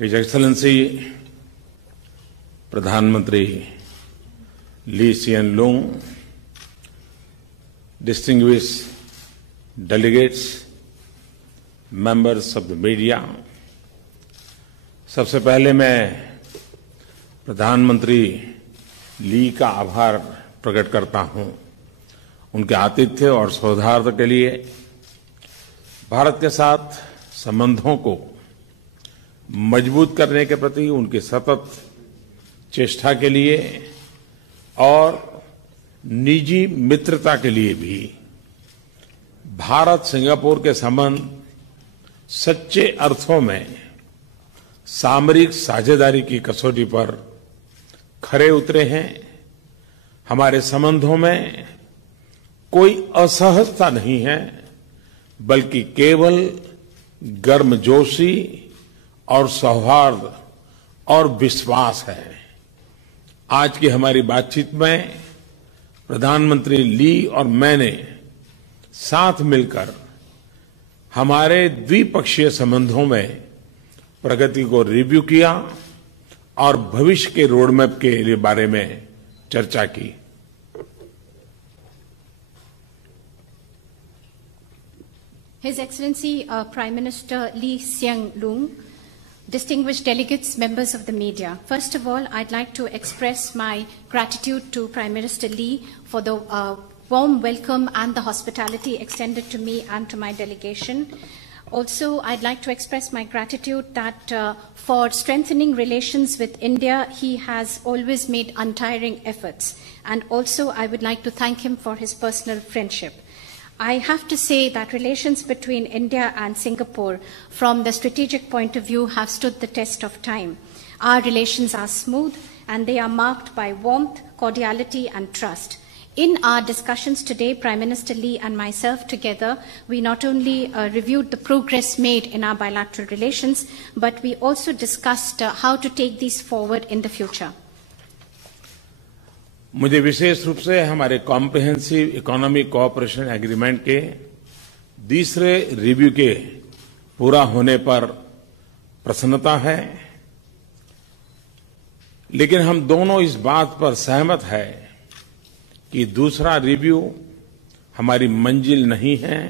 His Excellency प्रधानमंत्री Lee Hsien Loong, distinguished delegates, members of the media, सबसे पहले मैं प्रधानमंत्री ली का आभार प्रकट करता हूं उनके आतिथ्य और सौहार्द के लिए। भारत के साथ संबंधों को मजबूत करने के प्रति उनकी सतत चेष्टा के लिए और निजी मित्रता के लिए भी। भारत सिंगापुर के संबंध सच्चे अर्थों में सामरिक साझेदारी की कसौटी पर खरे उतरे हैं। हमारे संबंधों में कोई असहजता नहीं है, बल्कि केवल गर्मजोशी और सौहार्द और विश्वास है। आज की हमारी बातचीत में प्रधानमंत्री ली और मैंने साथ मिलकर हमारे द्विपक्षीय संबंधों में प्रगति को रिव्यू किया और भविष्य के रोडमैप के बारे में चर्चा की। His Excellency Prime Minister Lee Hsien Loong, distinguished delegates, members of the media. First of all, I'd like to express my gratitude to Prime Minister Lee for the warm welcome and the hospitality extended to me and to my delegation. Also, I'd like to express my gratitude that for strengthening relations with India, he has always made untiring efforts. And also, I would like to thank him for his personal friendship. I have to say that relations between India and Singapore, from the strategic point of view, have stood the test of time. Our relations are smooth and they are marked by warmth, cordiality and trust. In our discussions today, Prime Minister Lee and myself together, we not only reviewed the progress made in our bilateral relations, but we also discussed how to take these forward in the future. मुझे विशेष रूप से हमारे comprehensive economic cooperation agreement के दूसरे review के पूरा होने पर प्रसन्नता है, लेकिन हम दोनों इस बात पर सहमत हैं कि दूसरा रिव्यू हमारी मंजिल नहीं है,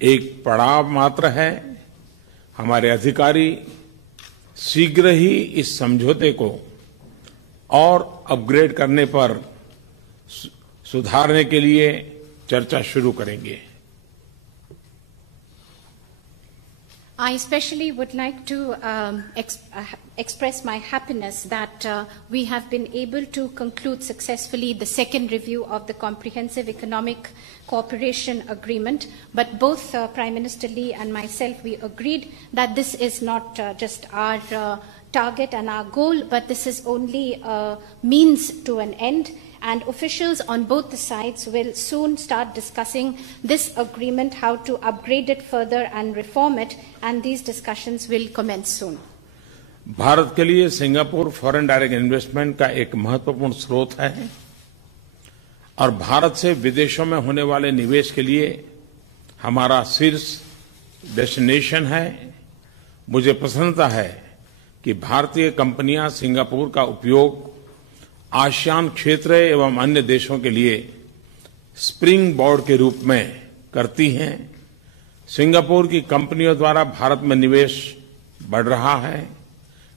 एक पड़ाव मात्र है। हमारे अधिकारी शीघ्र ही इस समझौते को और अपग्रेड करने पर सुधारने के लिए चर्चा शुरू करेंगे। I especially would like to express my happiness that we have been able to conclude successfully the second review of the Comprehensive Economic Cooperation Agreement. But both Prime Minister Lee and myself, we agreed that this is not just our target and our goal, but this is only a means to an end. And officials on both the sides will soon start discussing this agreement, how to upgrade it further and reform it, and these discussions will commence soon. Bharat के लिए Singapore foreign direct investment का एक महत्वपूर्ण स्रोत है और भारत से विदेशों में होने वाले निवेश के लिए हमारा शीर्ष डेस्टिनेशन है। मुझे प्रसन्नता है कि भारतीय कंपनियां सिंगापुर का उपयोग आसियान क्षेत्र एवं अन्य देशों के लिए स्प्रिंग बोर्ड के रूप में करती हैं। सिंगापुर की कंपनियों द्वारा भारत में निवेश बढ़ रहा है।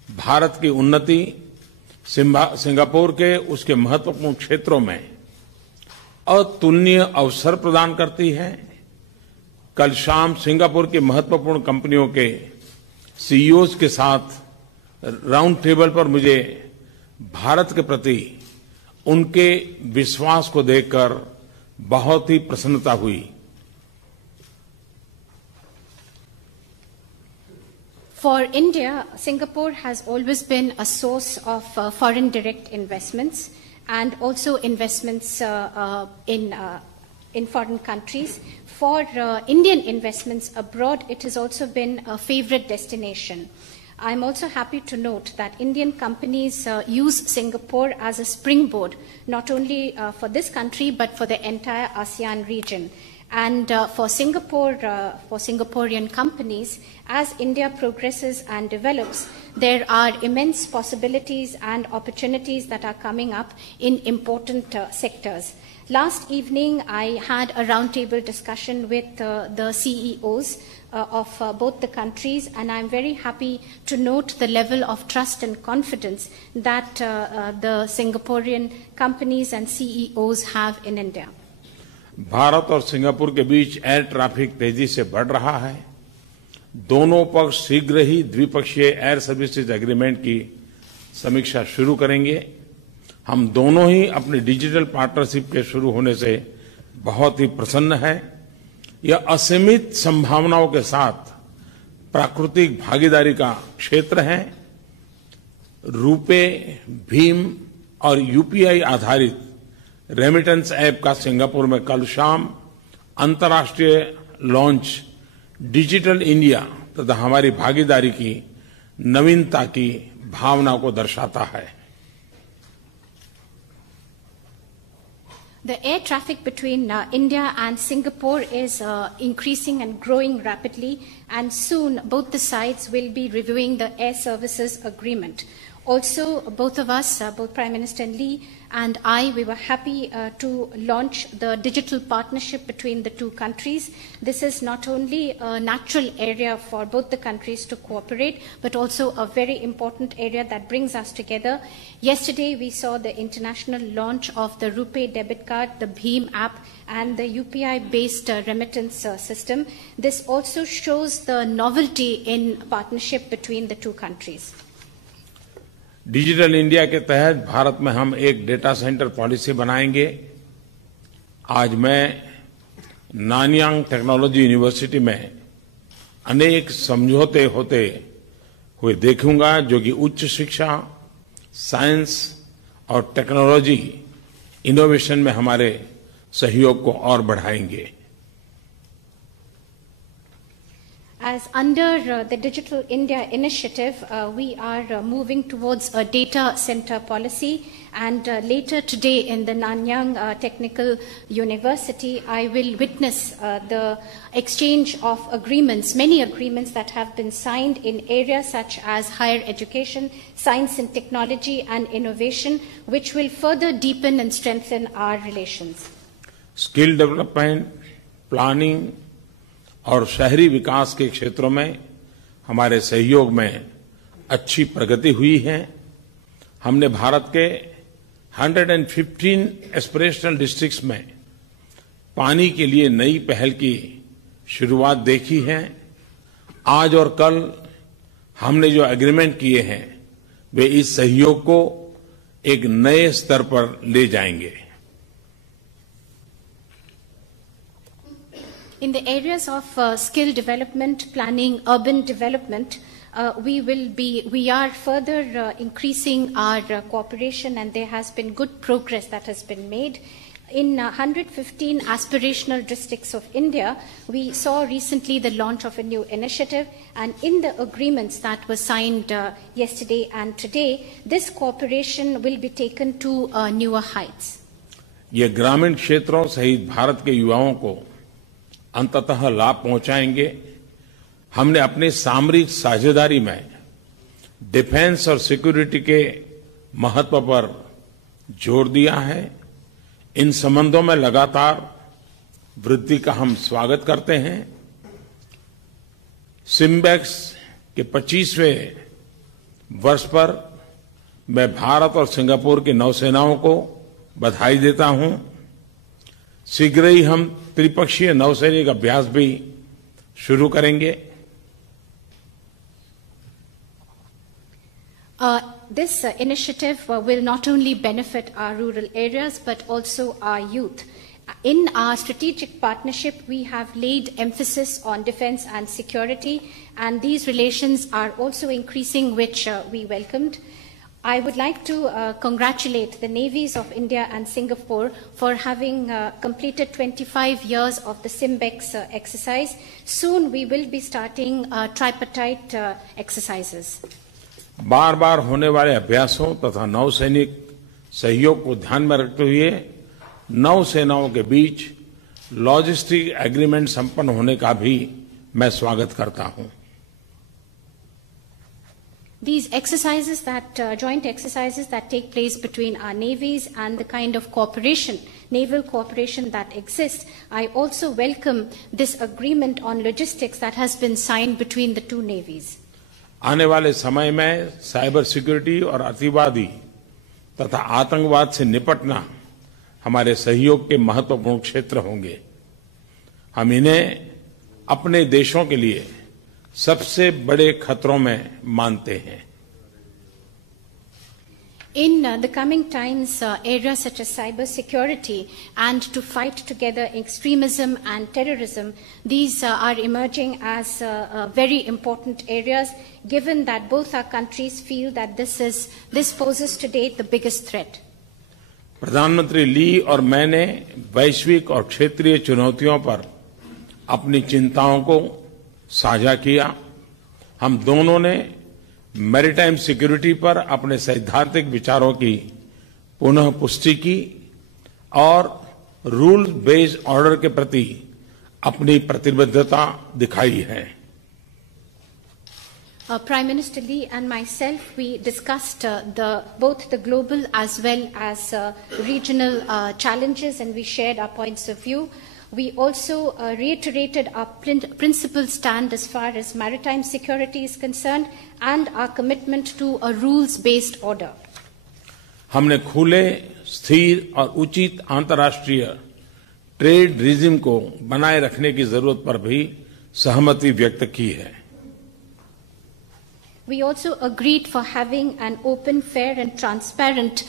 भारत की उन्नति सिंगापुर के उसके महत्वपूर्ण क्षेत्रों में अतुलनीय अवसर प्रदान करती है। कल शाम सिंगापुर की महत्वपूर्ण कंपनियों के सीईओज के साथ राउंड टेबल पर मुझे भारत के प्रति उनके विश्वास को देखकर बहुत ही प्रसन्नता हुई। For India, Singapore has always been a source of foreign direct investments and also investments in foreign countries. For Indian investments abroad, it has also been a favorite destination. I'm also happy to note that Indian companies use Singapore as a springboard, not only for this country, but for the entire ASEAN region. And for Singaporean companies, as India progresses and develops, there are immense possibilities and opportunities that are coming up in important sectors. Last evening, I had a roundtable discussion with the CEOs of both the countries, and I'm very happy to note the level of trust and confidence that the Singaporean companies and CEOs have in India. Bharat और Singapore के बीच air traffic तेजी से बढ़ रहा है। दोनों पक्ष शीघ्र ही द्विपक्षीय एयर सर्विसेज एग्रीमेंट की समीक्षा शुरू करेंगे। हम दोनों ही अपनी डिजिटल पार्टनरशिप के शुरू होने से बहुत ही प्रसन्न हैं। यह असीमित संभावनाओं के साथ प्राकृतिक भागीदारी का क्षेत्र है। रुपे, भीम और यूपीआई आधारित रेमिटेंस ऐप का सिंगापुर में कल शाम अंतर्राष्ट्रीय लॉन्च डिजिटल इंडिया तथा हमारी भागीदारी की नवीनता की भावना को दर्शाता है। The air traffic between India and Singapore is increasing and growing rapidly, and soon both the sides will be reviewing the air services agreement. Also, both of us, both Prime Minister Lee and I, we were happy to launch the digital partnership between the two countries. This is not only a natural area for both the countries to cooperate, but also a very important area that brings us together. Yesterday, we saw the international launch of the RuPay debit card, the Bheem app, and the UPI-based remittance system. This also shows the novelty in partnership between the two countries. Digital India के तहत भारत में हम एक data centre policy बनाएंगे। आज मैं Nanyang technology university में अनेक समझौते होते हुए देखूंगा, जो कि उच्च शिक्षा, साइंस और टेक्नोलॉजी इनोवेशन में हमारे सहयोग को और बढ़ाएंगे। As under the Digital India initiative, we are moving towards a data center policy, and later today in the Nanyang Technical University, I will witness the exchange of agreements, many agreements that have been signed in areas such as higher education, science and technology and innovation, which will further deepen and strengthen our relations. Skill development, planning और शहरी विकास के क्षेत्रों में हमारे सहयोग में अच्छी प्रगति हुई है। हमने भारत के 115 एस्पिरेशनल डिस्ट्रिक्ट्स में पानी के लिए नई पहल की शुरुआत देखी है। आज और कल हमने जो एग्रीमेंट किए हैं, वे इस सहयोग को एक नए स्तर पर ले जाएंगे। In the areas of skill development, planning, urban development, we are further increasing our cooperation, and there has been good progress that has been made. In 115 aspirational districts of India, we saw recently the launch of a new initiative, and in the agreements that were signed yesterday and today, this cooperation will be taken to newer heights. ये ग्रामीण क्षेत्रों सहित भारत के युवाओं को अंततः लाभ पहुंचाएंगे। हमने अपनी सामरिक साझेदारी में डिफेंस और सिक्योरिटी के महत्व पर जोर दिया है। इन संबंधों में लगातार वृद्धि का हम स्वागत करते हैं। सिम्बेक्स के 25वें वर्ष पर मैं भारत और सिंगापुर की नौसेनाओं को बधाई देता हूं। शीघ्र ही हम त्रिपक्षीय नौसैनिक अभ्यास भी शुरू करेंगे। This initiative will not only benefit our rural areas but also our youth. In our strategic partnership, we have laid emphasis on defense and security, and these relations are also increasing, which we welcomed. I would like to congratulate the navies of India and Singapore for having completed 25 years of the SIMBEX exercise. Soon we will be starting tripartite exercises. बार बार होने वाले अभ्यासों तथा नौसैनिक सहयोग को ध्यान में रखते हुए नौसेनाओं के बीच लॉजिस्टिक एग्रीमेंट संपन्न होने का भी मैं स्वागत करता हूं। These exercises joint exercises that take place between our navies and the kind of cooperation, naval cooperation that exists, I also welcome this agreement on logistics that has been signed between the two navies. आने वाले समय में cyber security और अतिवादी तथा आतंकवाद से निपटना हमारे सहयोग के महत्वपूर्ण क्षेत्र होंगे। हम इन्हें अपने देशों के लिए सबसे बड़े खतरों में मानते हैं। In the coming times, areas such as cyber security and to fight together extremism and terrorism, these are emerging as very important areas, given that both our countries feel that this poses today the biggest threat. प्रधानमंत्री ली और मैंने वैश्विक और क्षेत्रीय चुनौतियों पर अपनी चिंताओं को साझा किया। हम दोनों ने मैरीटाइम सिक्योरिटी पर अपने सैद्धांतिक विचारों की पुनः पुष्टि की और रूल बेस्ड ऑर्डर के प्रति अपनी प्रतिबद्धता दिखाई है। Prime Minister Lee and myself, we discussed both the global as well as regional challenges, and we shared our points of view. We also reiterated our principled stand as far as maritime security is concerned and our commitment to a rules-based order. हमने खुले, स्थिर और उचित अंतर्राष्ट्रीय trade regime को बनाए रखने की जरूरत पर भी सहमति व्यक्त की है। We also agreed for having an open, fair and transparent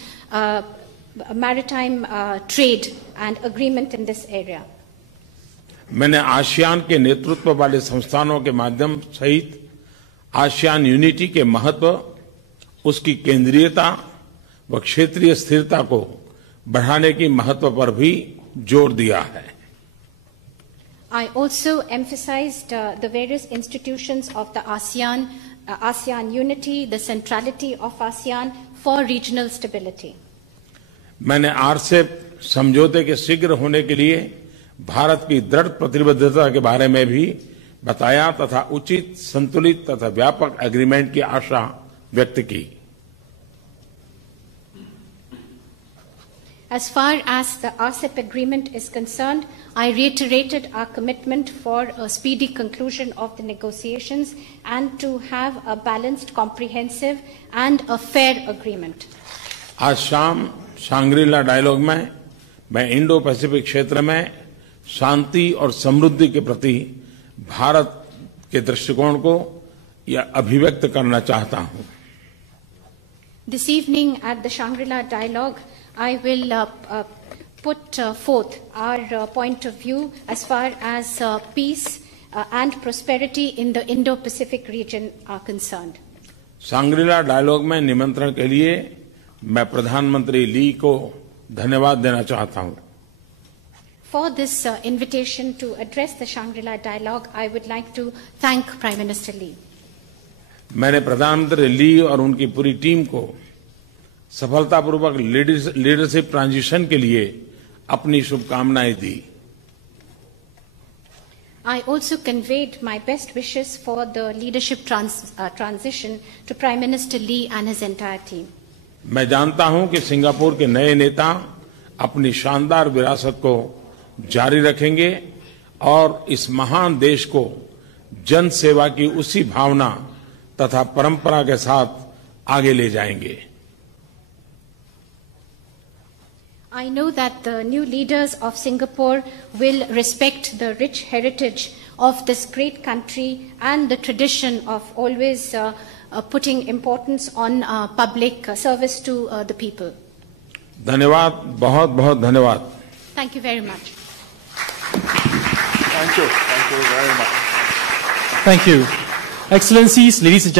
maritime trade and agreement in this area. मैंने आसियान के नेतृत्व वाले संस्थानों के माध्यम सहित आसियान यूनिटी के महत्व, उसकी केंद्रीयता व क्षेत्रीय स्थिरता को बढ़ाने की महत्व पर भी जोर दिया है। I also emphasized the various institutions of the ASEAN unity, the centrality of ASEAN for regional stability. मैंने आरसेप समझौते के शीघ्र होने के लिए भारत की दृढ़ प्रतिबद्धता के बारे में भी बताया तथा उचित, संतुलित तथा व्यापक एग्रीमेंट की आशा व्यक्त की। As far as the RCEP agreement is concerned, I reiterated our commitment for a speedy conclusion of the negotiations and to have a balanced, comprehensive and a fair agreement. आज शाम शांग्रीला डायलॉग में मैं Indo Pacific क्षेत्र में शांति और समृद्धि के प्रति भारत के दृष्टिकोण को यह अभिव्यक्त करना चाहता हूं। This evening at the Shangri-La Dialogue, I will put forth our point of view as far as peace and prosperity in the Indo-Pacific region are concerned. Shangri-La dialogue में निमंत्रण के लिए मैं प्रधानमंत्री ली को धन्यवाद देना चाहता हूं। For this invitation to address the Shangri-La Dialogue, I would like to thank Prime Minister Lee. मैंने प्रधानमंत्री ली और उनकी पूरी टीम को सफलतापूर्वक लीडरशिप ट्रांजिशन के लिए अपनी शुभकामनाएं दी। I also conveyed my best wishes for the leadership transition to Prime Minister Lee and his entire team. मैं जानता हूं कि सिंगापुर के नए नेता अपनी शानदार विरासत को जारी रखेंगे और इस महान देश को जन सेवा की उसी भावना तथा परंपरा के साथ आगे ले जाएंगे। I know that the new leaders of Singapore will respect the rich heritage of this great country and the tradition of always putting importance on public service to the people. धन्यवाद, बहुत बहुत धन्यवाद। Thank you very much. Thank you very much. Thank you. Excellencies, ladies and gentlemen.